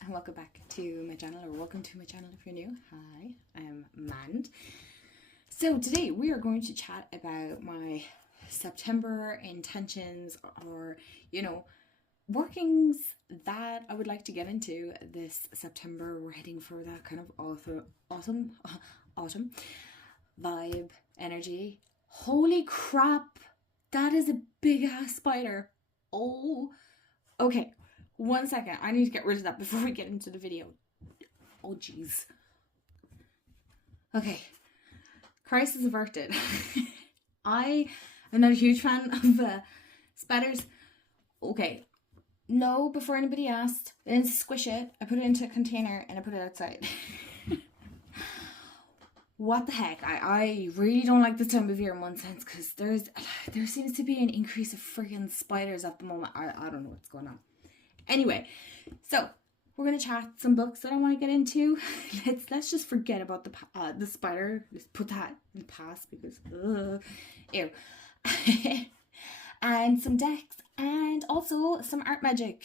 and welcome back to my channel, or welcome to my channel if you're new. Hi, I'm Mand. So today we are going to chat about my September intentions, or workings that I would like to get into this September. We're heading for that kind of autumn vibe energy. Holy crap, that is a big ass spider. Oh, okay. 1 second, I need to get rid of that before we get into the video. Oh, jeez. Okay, crisis averted. I am not a huge fan of spiders. Okay, no, before anybody asked, I didn't squish it. I put it into a container and I put it outside. What the heck? I really don't like this time of year in one sense, because there seems to be an increase of freaking spiders at the moment. I don't know what's going on. Anyway, so we're gonna chat some books that I want to get into. Let's just forget about the spider. Just put that in the past because ew. And some decks, and also some ArtMagick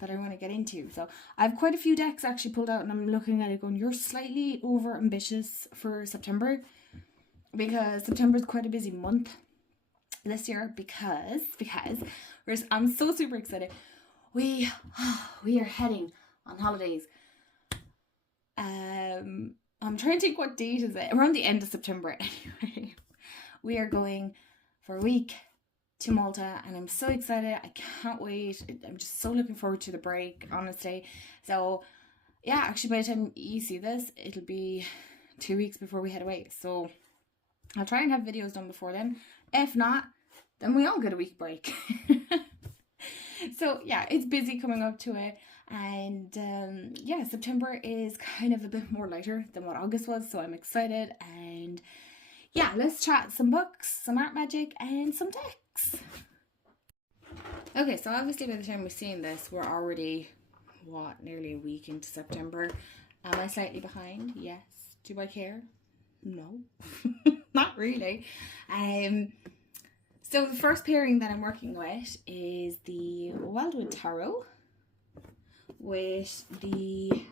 that I want to get into. So I have quite a few decks actually pulled out, and I'm looking at it going, you're slightly over ambitious for September, because September is quite a busy month this year because I'm so super excited. We are heading on holidays. I'm trying to think, what date is it? Around the end of September anyway. We are going for a week to Malta, and I'm so excited. I can't wait. I'm just so looking forward to the break, honestly. So yeah, actually by the time you see this, it'll be 2 weeks before we head away. So I'll try and have videos done before then. If not, then we all get a week break. So yeah, it's busy coming up to it, and yeah, September is kind of a bit more lighter than what August was, so I'm excited. And yeah, let's chat some books, some ArtMagick, and some decks. Okay, so obviously by the time we're seeing this, we're already, nearly a week into September. Am I slightly behind? Yes. Do I care? No. Not really. So the first pairing that I'm working with is the Wildwood Tarot with the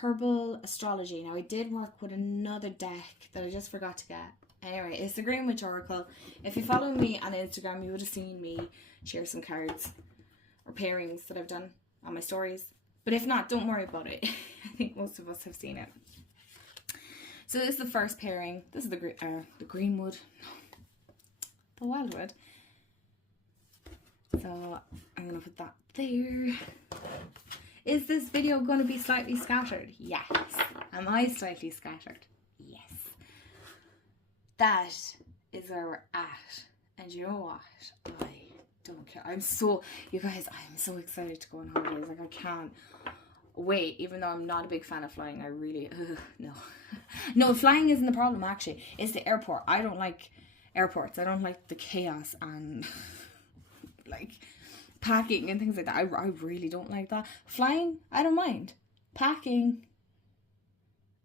Herbal Astrology. Now I did work with another deck that I just forgot to get. Anyway, it's the Greenwich Oracle. If you follow me on Instagram, you would have seen me share some cards or pairings that I've done on my stories. But if not, don't worry about it. I think most of us have seen it. So this is the first pairing. This is the Greenwood. The Wildwood. So I'm going to put that there. Is this video going to be slightly scattered? Yes. Am I slightly scattered? Yes. That is where we're at. And you know what? I don't care. You guys, I'm so excited to go on holidays. Like, I can't wait. Even though I'm not a big fan of flying, I really, no. No, flying isn't the problem, actually. It's the airport. I don't like airports. I don't like the chaos and like packing and things like that. I really don't like that. Flying, I don't mind. Packing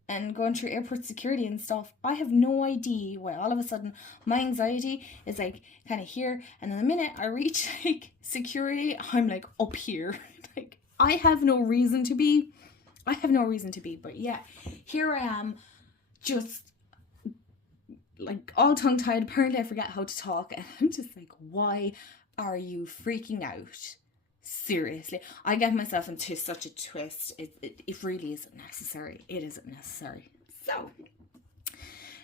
and going through airport security and stuff, I have no idea why all of a sudden my anxiety is like kind of here, and then the minute I reach like security, I'm like up here. Like I have no reason to be. But yeah, here I am, just like all tongue-tied. Apparently I forget how to talk, and I'm just like, why are you freaking out? Seriously, I get myself into such a twist. It really isn't necessary. It isn't necessary. So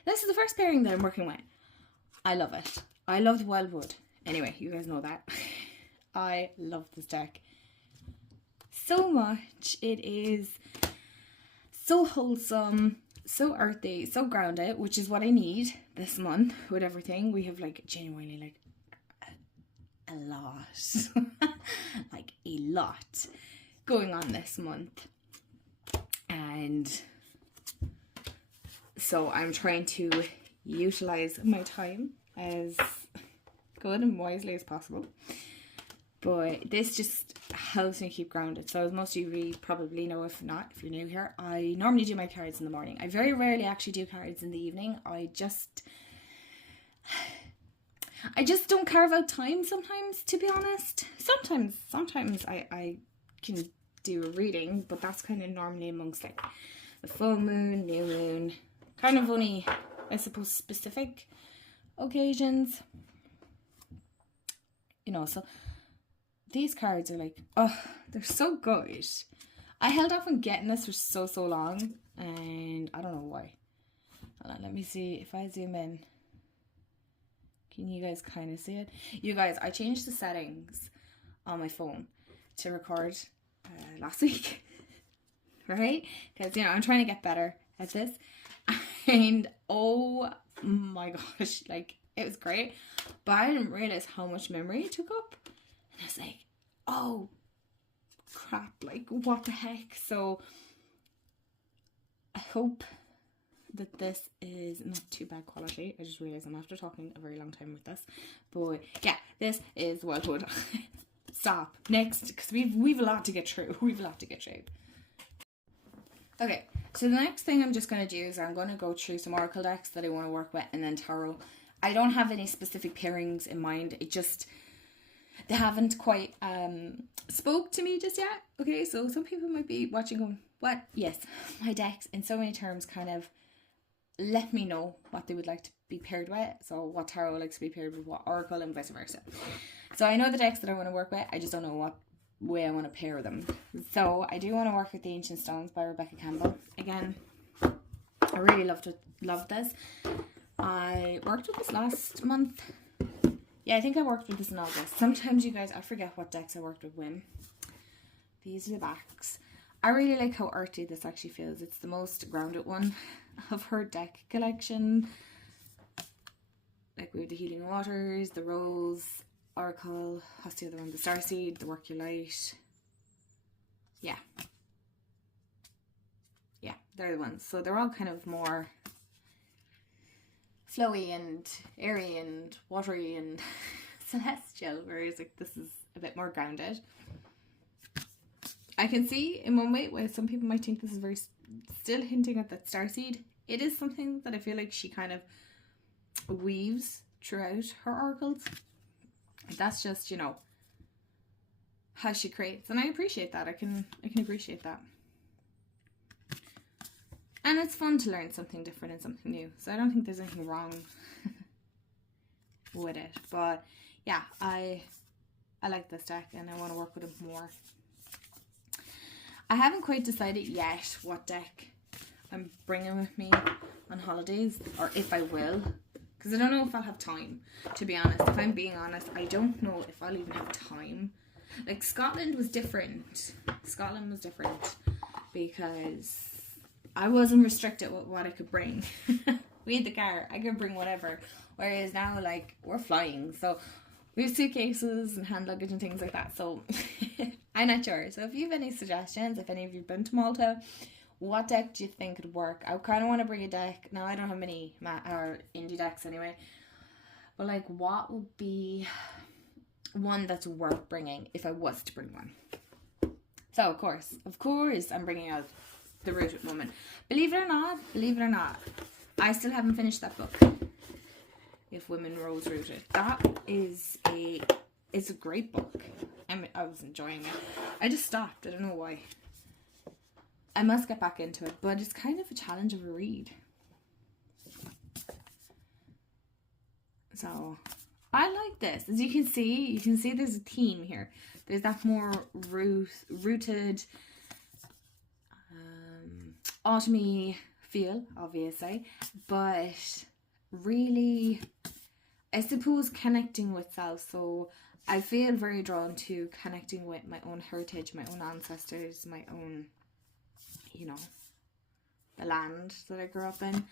this is the first pairing that I'm working with. I love it. I love the Wildwood. Anyway, you guys know that. I love this deck so much. It is so wholesome, so earthy, so grounded, which is what I need this month with everything. We have like genuinely like a lot like a lot going on this month, and so I'm trying to utilize my time as good and wisely as possible. But this just helps me keep grounded. So as most of you probably know, if not, if you're new here, I normally do my cards in the morning. I very rarely actually do cards in the evening. I just don't carve out time sometimes, to be honest. Sometimes I can do a reading, but that's kind of normally amongst like the full moon, new moon, kind of only, I suppose, specific occasions, you know. So these cards are like, oh, they're so good. I held off on getting this for so long, and I don't know why. Hold on, let me see if I zoom in. Can you guys kind of see it? You guys, I changed the settings on my phone to record last week, right? Because, you know, I'm trying to get better at this. And oh my gosh, like, it was great. But I didn't realize how much memory it took up. And I was like, oh crap, like, what the heck? So I hope that this is not too bad quality. I just realised I'm after talking a very long time with this. But yeah, this is Wildwood. Stop. Next, because we've a lot to get through. We've a lot to get through. Okay, so the next thing I'm just going to do is I'm going to go through some oracle decks that I want to work with, and then tarot. I don't have any specific pairings in mind. It just, they haven't quite spoke to me just yet. Okay, so some people might be watching going, what? Yes, my decks in so many terms kind of let me know what they would like to be paired with. So what tarot likes to be paired with what oracle, and vice versa. So I know the decks that I want to work with. I just don't know what way I want to pair them. So I do want to work with the Ancient Stones by Rebecca Campbell. Again, I really loved this. I worked with this last month. Yeah, I think I worked with this in August. Sometimes, you guys, I forget what decks I worked with when. These are the backs. I really like how arty this actually feels. It's the most grounded one of her deck collection. Like, we have the Healing Waters, the Rose, Oracle, what's the other one? The Starseed, the Work Your Light. Yeah. Yeah, they're the ones. So they're all kind of more flowy and airy and watery and celestial, whereas like this is a bit more grounded. I can see in one way why some people might think this is very still hinting at that starseed. It is something that I feel like she kind of weaves throughout her oracles. That's just, you know, how she creates, and I appreciate that. I can appreciate that. And it's fun to learn something different and something new. So I don't think there's anything wrong with it. But yeah, I like this deck and I want to work with it more. I haven't quite decided yet what deck I'm bringing with me on holidays, or if I will, because I don't know if I'll have time, to be honest. If I'm being honest, I don't know if I'll even have time. Like, Scotland was different. Scotland was different because I wasn't restricted with what I could bring. We had the car, I could bring whatever. Whereas now, like, we're flying, so we have suitcases and hand luggage and things like that. So I'm not sure. So if you have any suggestions, if any of you've been to Malta, what deck do you think would work? I kind of want to bring a deck. Now, I don't have many or indie decks anyway. But, like, what would be one that's worth bringing if I was to bring one? So, of course, I'm bringing out The Rooted Woman. Believe it or not, I still haven't finished that book. If Women Rose Rooted. That is it's a great book. I was enjoying it. I just stopped. I don't know why. I must get back into it, but it's kind of a challenge of a read. So I like this. As you can see there's a theme here. There's that more rooted, autumny feel, obviously, but really, I suppose, connecting with self. So I feel very drawn to connecting with my own heritage, my own ancestors, my own, you know, the land that I grew up in,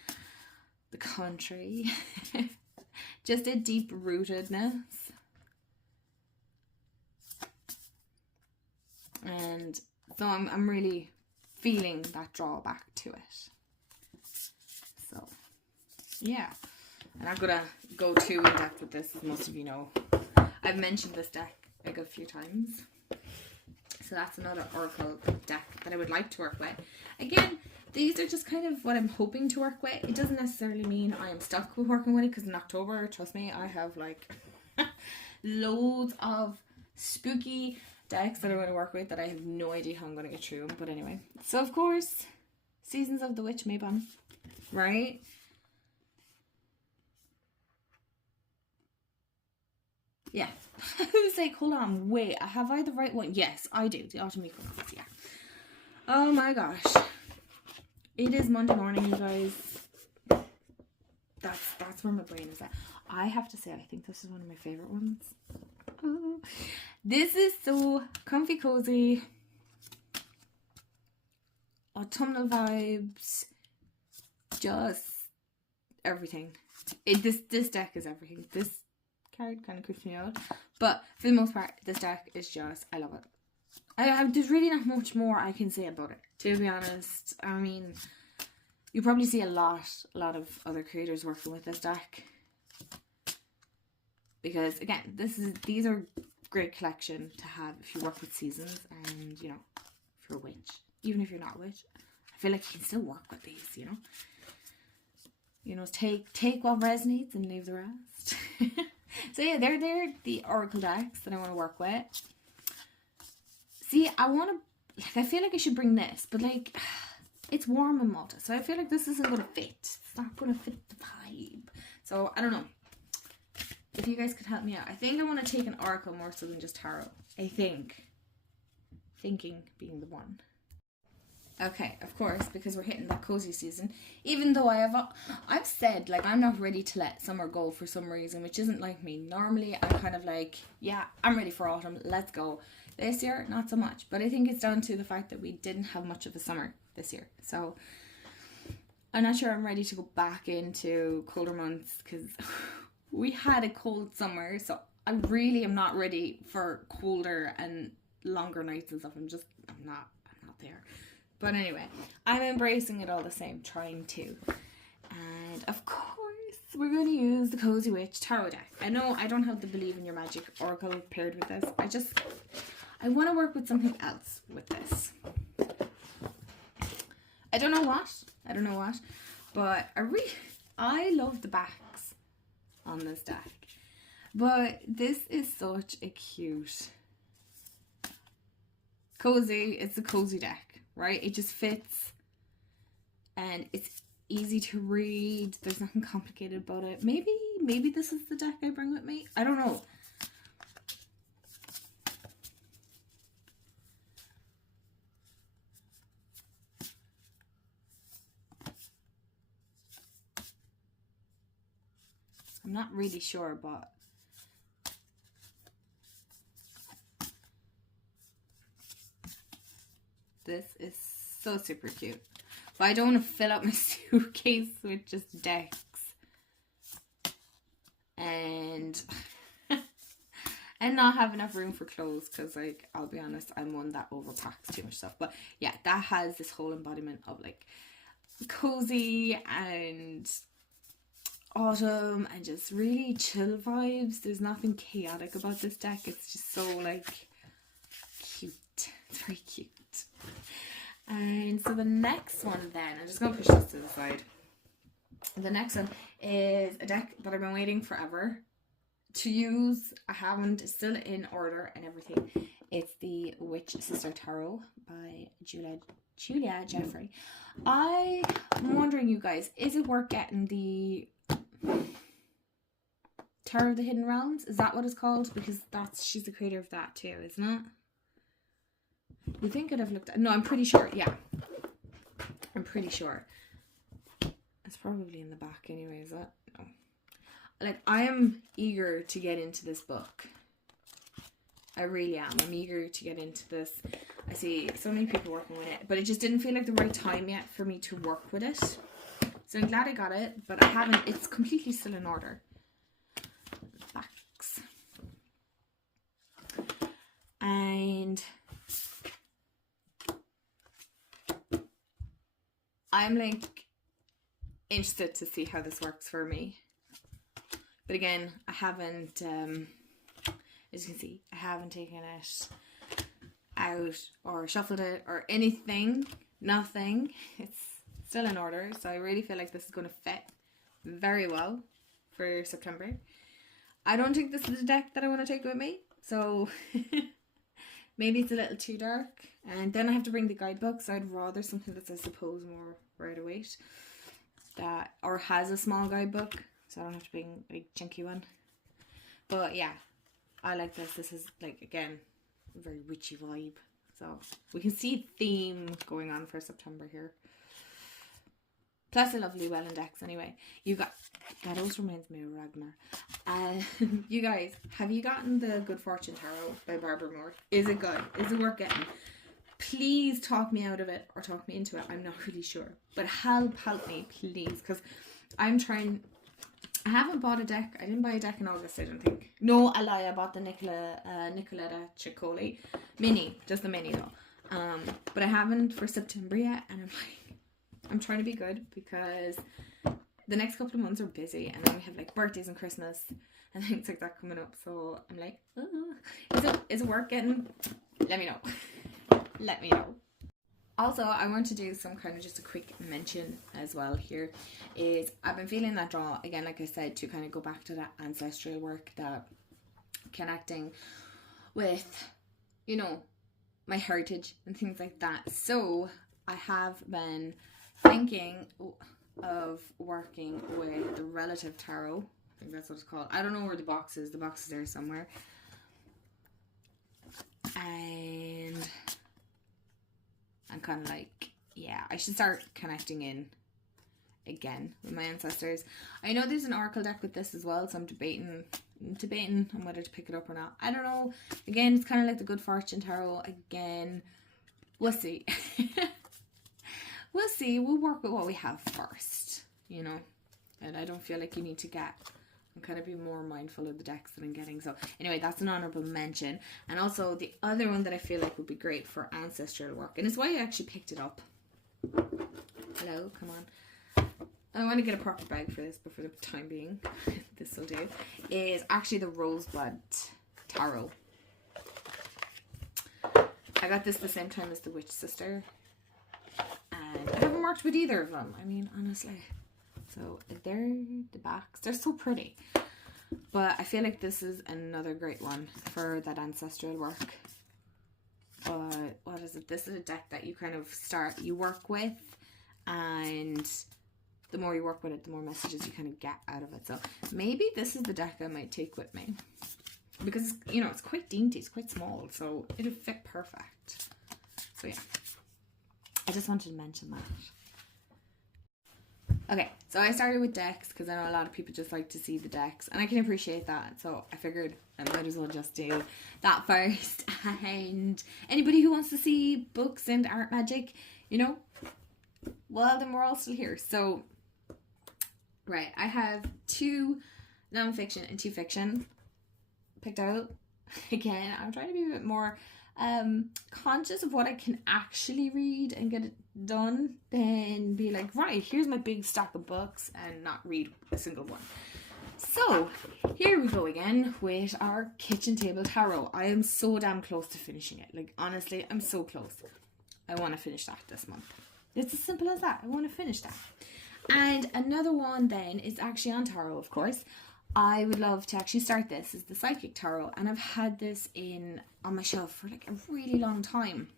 the country. Just a deep rootedness. And so I'm really feeling that drawback to it. So yeah, I'm not gonna go too in depth with this, as most of you know. I've mentioned this deck a good few times. So that's another oracle deck that I would like to work with. Again, these are just kind of what I'm hoping to work with. It doesn't necessarily mean I am stuck with working with it, because in October, trust me, I have like loads of spooky decks that I want to work with that I have no idea how I'm going to get through them. But anyway, so of course, Seasons of the Witch Mabon, right? Yeah. I was like, hold on, wait, have I the right one? Yes, I do. The ArtMagick ones, yeah. Oh my gosh. It is Monday morning, you guys. That's where my brain is at. I have to say, I think this is one of my favorite ones. Oh, this is so comfy, cozy. Autumnal vibes. Just everything. This deck is everything. This card kind of creeps me out. But for the most part, this deck is just, I love it. There's really not much more I can say about it, to be honest. I mean, you probably see a lot of other creators working with this deck. Because again, these are great collection to have if you work with seasons and, you know, if you're a witch. Even if you're not a witch, I feel like you can still work with these, you know. You know, take what resonates and leave the rest. So yeah, they're the oracle decks that I want to work with. See, I feel like I should bring this, but like, it's warm in Malta, so I feel like this isn't going to fit. It's not going to fit the vibe. So, I don't know. If you guys could help me out. I think I want to take an oracle more so than just tarot. I think. Thinking being the one. Okay, of course, because we're hitting that cozy season. Even though I've said, like, I'm not ready to let summer go for some reason, which isn't like me. Normally, I'm kind of like, yeah, I'm ready for autumn. Let's go. This year, not so much. But I think it's down to the fact that we didn't have much of a summer this year. So, I'm not sure I'm ready to go back into colder months because we had a cold summer. So, I really am not ready for colder and longer nights and stuff. I'm not there. But anyway, I'm embracing it all the same, trying to. And of course, we're going to use the Cozy Witch Tarot deck. I know I don't have the Believe in Your Magic Oracle paired with this. I want to work with something else with this. I don't know what. But I love the backs on this deck. But this is such a cute cozy. It's a cozy deck. Right? It just fits and it's easy to read. There's nothing complicated about it. Maybe this is the deck I bring with me. I don't know. I'm not really sure, but this is so super cute. But I don't want to fill up my suitcase with just decks. And not have enough room for clothes. Because, like, I'll be honest, I'm one that overpacks too much stuff. But yeah, that has this whole embodiment of, like, cozy and autumn and just really chill vibes. There's nothing chaotic about this deck. It's just so, like, cute. It's very cute. And so the next one then, I'm just going to push this to the side. The next one is a deck that I've been waiting forever to use. I haven't, it's still in order and everything. It's the Witch Sister Tarot by Julia Jeffrey. I'm wondering, you guys, is it worth getting the Tarot of the Hidden Realms? Is that what it's called? Because she's the creator of that too, isn't it? You think I'd have looked at... No, I'm pretty sure. Yeah. I'm pretty sure. It's probably in the back anyway, is it? No. Like, I am eager to get into this book. I really am. I'm eager to get into this. I see so many people working with it, but it just didn't feel like the right time yet for me to work with it. So I'm glad I got it, but I haven't... It's completely still in order. Backs. And... I'm like interested to see how this works for me. But again, I haven't, as you can see, I haven't taken it out or shuffled it or anything. Nothing. It's still in order. So I really feel like this is going to fit very well for September. I don't think this is a deck that I want to take with me. So maybe it's a little too dark. And then I have to bring the guidebook, so I'd rather something that's, I suppose, more lighter weight, that, or has a small guidebook, so I don't have to bring a big chunky one. But yeah, I like this. This is, like, again, a very witchy vibe. So we can see theme going on for September here. Plus a lovely Welland decks anyway. You got, that always reminds me of Ragnar. You guys, have you gotten the Good Fortune Tarot by Barbara Moore? Is it good? Is it worth getting? Please talk me out of it or talk me into it. I'm not really sure. But help me, please. Because I'm trying... I haven't bought a deck. I didn't buy a deck in August, I don't think. No, a lie. I bought the Nicoletta Ciccoli mini. Just the mini though. But I haven't for September yet. And I'm like... I'm trying to be good because the next couple of months are busy, and then we have like birthdays and Christmas and things like that coming up. So I'm like, is it worth getting? Let me know. Let me know. Also, I want to do some kind of just a quick mention as well here. Is I've been feeling that draw again, like I said, to kind of go back to that ancestral work, that connecting with, you know, my heritage and things like that. So I have been thinking of working with the Relative Tarot. I think that's what it's called. I don't know where the box is. The box is there somewhere. And I'm kind of like, yeah, I should start connecting in again with my ancestors. I know there's an oracle deck with this as well, so I'm debating on whether to pick it up or not. I don't know. Again, it's kind of like the Good Fortune Tarot. Again, we'll see. We'll see. We'll work with what we have first, you know. And I don't feel like you need to get... I'm kind of being more mindful of the decks that I'm getting. So anyway, that's an honourable mention. And also the other one that I feel like would be great for ancestral work, and it's why I actually picked it up. Hello, come on. I want to get a proper bag for this, but for the time being, this will do. Is actually the Rosebud Tarot. I got this the same time as the Witch Sister. And I haven't worked with either of them. I mean, honestly. So, they're the backs. They're so pretty. But I feel like this is another great one for that ancestral work. But, what is it? This is a deck that you kind of you work with. And the more you work with it, the more messages you kind of get out of it. So, maybe this is the deck I might take with me. Because, you know, it's quite dainty. It's quite small. So, it'll fit perfect. So, yeah. I just wanted to mention that. Okay, so I started with decks because I know a lot of people just like to see the decks, and I can appreciate that. So I figured I might as well just do that first. And anybody who wants to see books and ArtMagick, you know, well, then we're all still here. So, right, I have 2 non-fiction and 2 fiction picked out. Again, I'm trying to be a bit more conscious of what I can actually read and get it done, then be like, right, here's my big stack of books, and not read a single one. So here we go again with our kitchen table tarot. I am so damn close to finishing it. Like, honestly, I'm so close. I want to finish that this month. It's as simple as that. I want to finish that. And another one then is actually on tarot, of course. I would love to actually start this is the Psychic Tarot, and I've had this on my shelf for like a really long time,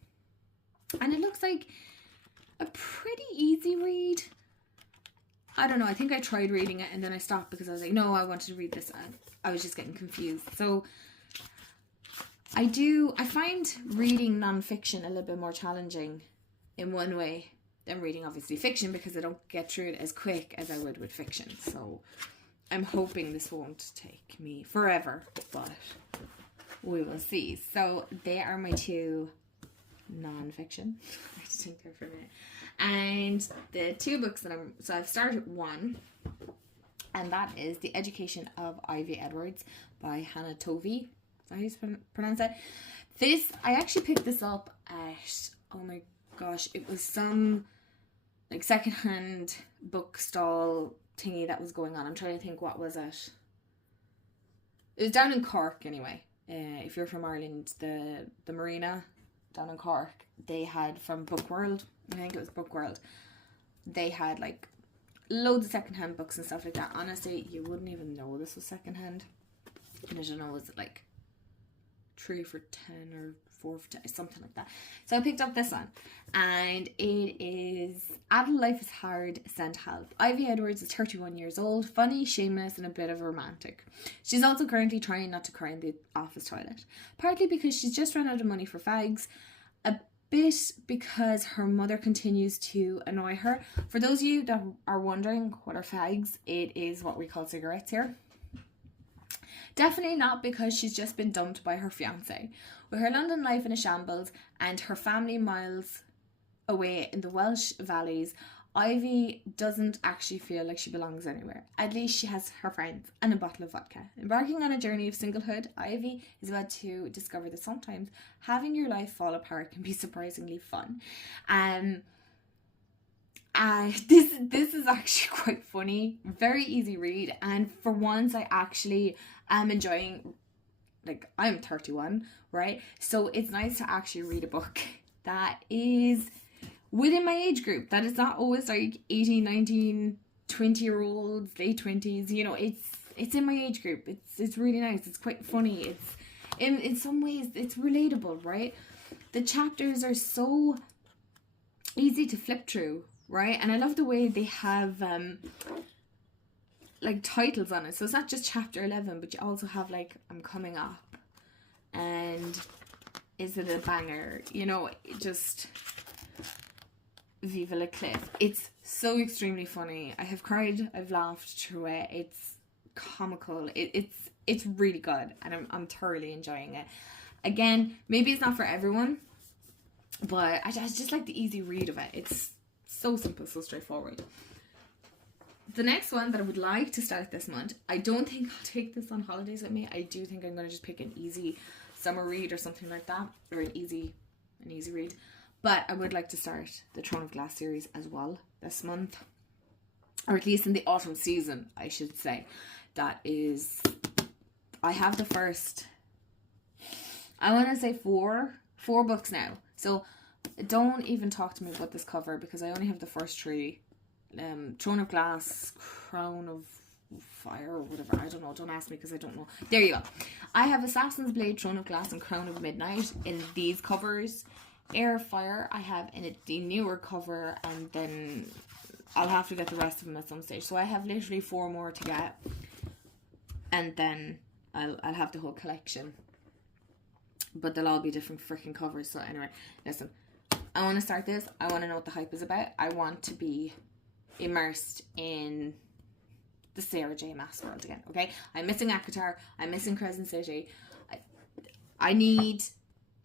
and it looks like a pretty easy read. I don't know, I think I tried reading it and then I stopped because I was like, no, I wanted to read this, and I was just getting confused. So I find reading non-fiction a little bit more challenging in one way than reading obviously fiction, because I don't get through it as quick as I would with fiction. So I'm hoping this won't take me forever, but we will see. So they are my 2 non-fiction. I have to think there for a minute. And the 2 books that I've started one, and that is The Education of Ivy Edwards by Hannah Tovey. Is that how you pronounce it? This, I actually picked this up at, oh my gosh, it was some like secondhand book stall thingy that was going on. I'm trying to think, what was it? It was down in Cork anyway. If you're from Ireland, the marina down in Cork, they had from Book World, I think it was Book World, they had like loads of secondhand books and stuff like that. Honestly, you wouldn't even know this was secondhand. And I don't know, was it like 3 for 10 or 4 for 10, something like that. So I picked up this one, and it is Adult Life is Hard, Send Help. Ivy Edwards is 31 years old, funny, shameless, and a bit of a romantic. She's also currently trying not to cry in the office toilet, partly because she's just run out of money for fags, a bit because her mother continues to annoy her. For those of you that are wondering what are fags, it is what we call cigarettes here. Definitely not because she's just been dumped by her fiance. With her London life in a shambles and her family miles away in the Welsh valleys, Ivy doesn't actually feel like she belongs anywhere. At least she has her friends and a bottle of vodka. Embarking on a journey of singlehood, Ivy is about to discover that sometimes having your life fall apart can be surprisingly fun. This is actually quite funny, very easy read, and for once I actually am enjoying, like, I'm 31, right? So it's nice to actually read a book that is within my age group, that is not always like 18, 19, 20-year-olds, late 20s, you know, it's in my age group. It's really nice. It's quite funny. It's in some ways it's relatable, right? The chapters are so easy to flip through, right? And I love the way they have like titles on it. So it's not just chapter 11, but you also have like I'm Coming Up and Is It a Banger? You know, it just Viva la Cliff. It's so extremely funny. I have cried, I've laughed through it. It's comical. It's really good, and I'm thoroughly enjoying it. Again, maybe it's not for everyone, but I just like the easy read of it. It's so simple, so straightforward. The next one that I would like to start this month, I don't think I'll take this on holidays with me. I do think I'm going to just pick an easy summer read or something like that, or an easy read. But I would like to start the Throne of Glass series as well this month, or at least in the autumn season, I should say. That is, I have the first, I want to say four books now. So don't even talk to me about this cover because I only have the first 3. Throne of Glass, Crown of Fire, or whatever. I don't know. Don't ask me because I don't know. There you go. I have Assassin's Blade, Throne of Glass, and Crown of Midnight in these covers. Air of Fire, I have in it the newer cover, and then I'll have to get the rest of them at some stage. So I have literally 4 more to get, and then I'll have the whole collection. But they'll all be different freaking covers. So anyway, listen. I want to start this. I want to know what the hype is about. I want to be immersed in the Sarah J. Maas world again, okay? I'm missing ACOTAR. I'm missing Crescent City. I need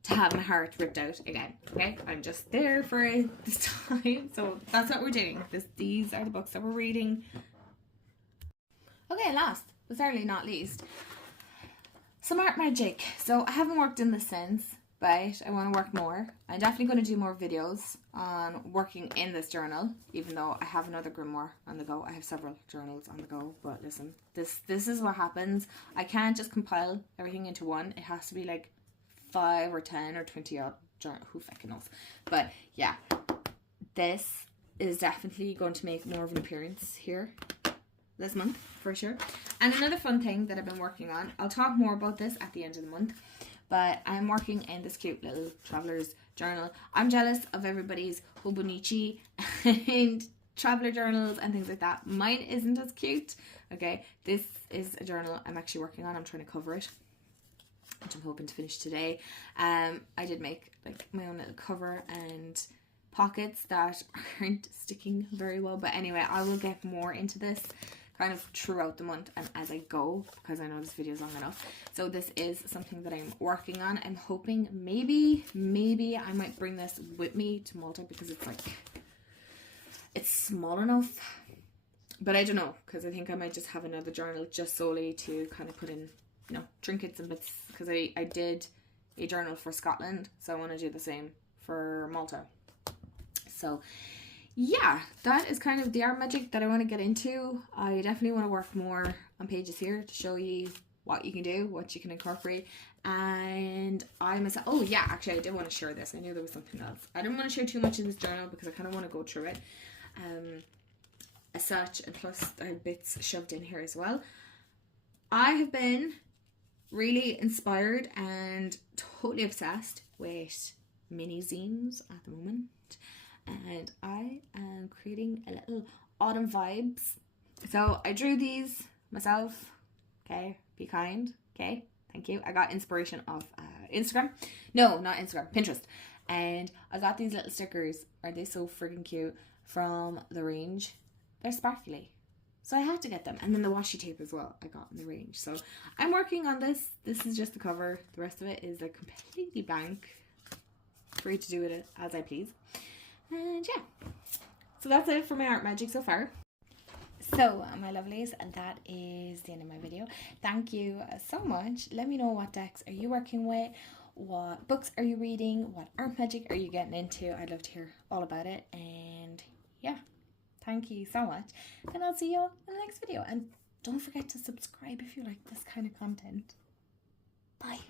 to have my heart ripped out again, okay? I'm just there for it this time. So that's what we're doing. These are the books that we're reading. Okay, last, but certainly not least, some ArtMagick. So I haven't worked in this since, but I want to work more. I'm definitely going to do more videos on working in this journal, even though I have another grimoire on the go. I have several journals on the go, but listen, this is what happens. I can't just compile everything into one. It has to be like 5 or 10 or 20 odd journal. Who fucking knows? But yeah, this is definitely going to make more of an appearance here this month for sure. And another fun thing that I've been working on, I'll talk more about this at the end of the month, but I'm working in this cute little traveler's journal. I'm jealous of everybody's Hobonichi and traveler journals and things like that. Mine isn't as cute, okay? This is a journal I'm actually working on. I'm trying to cover it, which I'm hoping to finish today. I did make like my own little cover and pockets that aren't sticking very well, but anyway, I will get more into this kind of throughout the month and as I go, because I know this video is long enough. So this is something that I'm working on. I'm hoping maybe I might bring this with me to Malta, because it's like, it's small enough, but I don't know, because I think I might just have another journal just solely to kind of put in, you know, trinkets and bits, because I did a journal for Scotland, so I want to do the same for Malta. So yeah, that is kind of the ArtMagick that I want to get into. I definitely want to work more on pages here to show you what you can do, what you can incorporate. And I myself, oh yeah, actually I did want to share this. I knew there was something else. I didn't want to share too much in this journal because I kind of want to go through it as such, and plus there are bits shoved in here as well. I have been really inspired and totally obsessed with mini zines at the moment, and I am creating a little autumn vibes. So I drew these myself. Okay, be kind. Okay, thank you. I got inspiration off Instagram. No, not Instagram, Pinterest. And I got these little stickers. Are they so freaking cute? From the range. They're sparkly. So I had to get them. And then the washi tape as well I got in the range. So I'm working on this. This is just the cover. The rest of it is like completely blank. Free to do with it as I please. And yeah. So that's it for my ArtMagick so far. So my lovelies, and that is the end of my video. Thank you so much. Let me know what decks are you working with, what books are you reading, what ArtMagick are you getting into. I'd love to hear all about it. And yeah, thank you so much, and I'll see you in the next video. And don't forget to subscribe if you like this kind of content. Bye.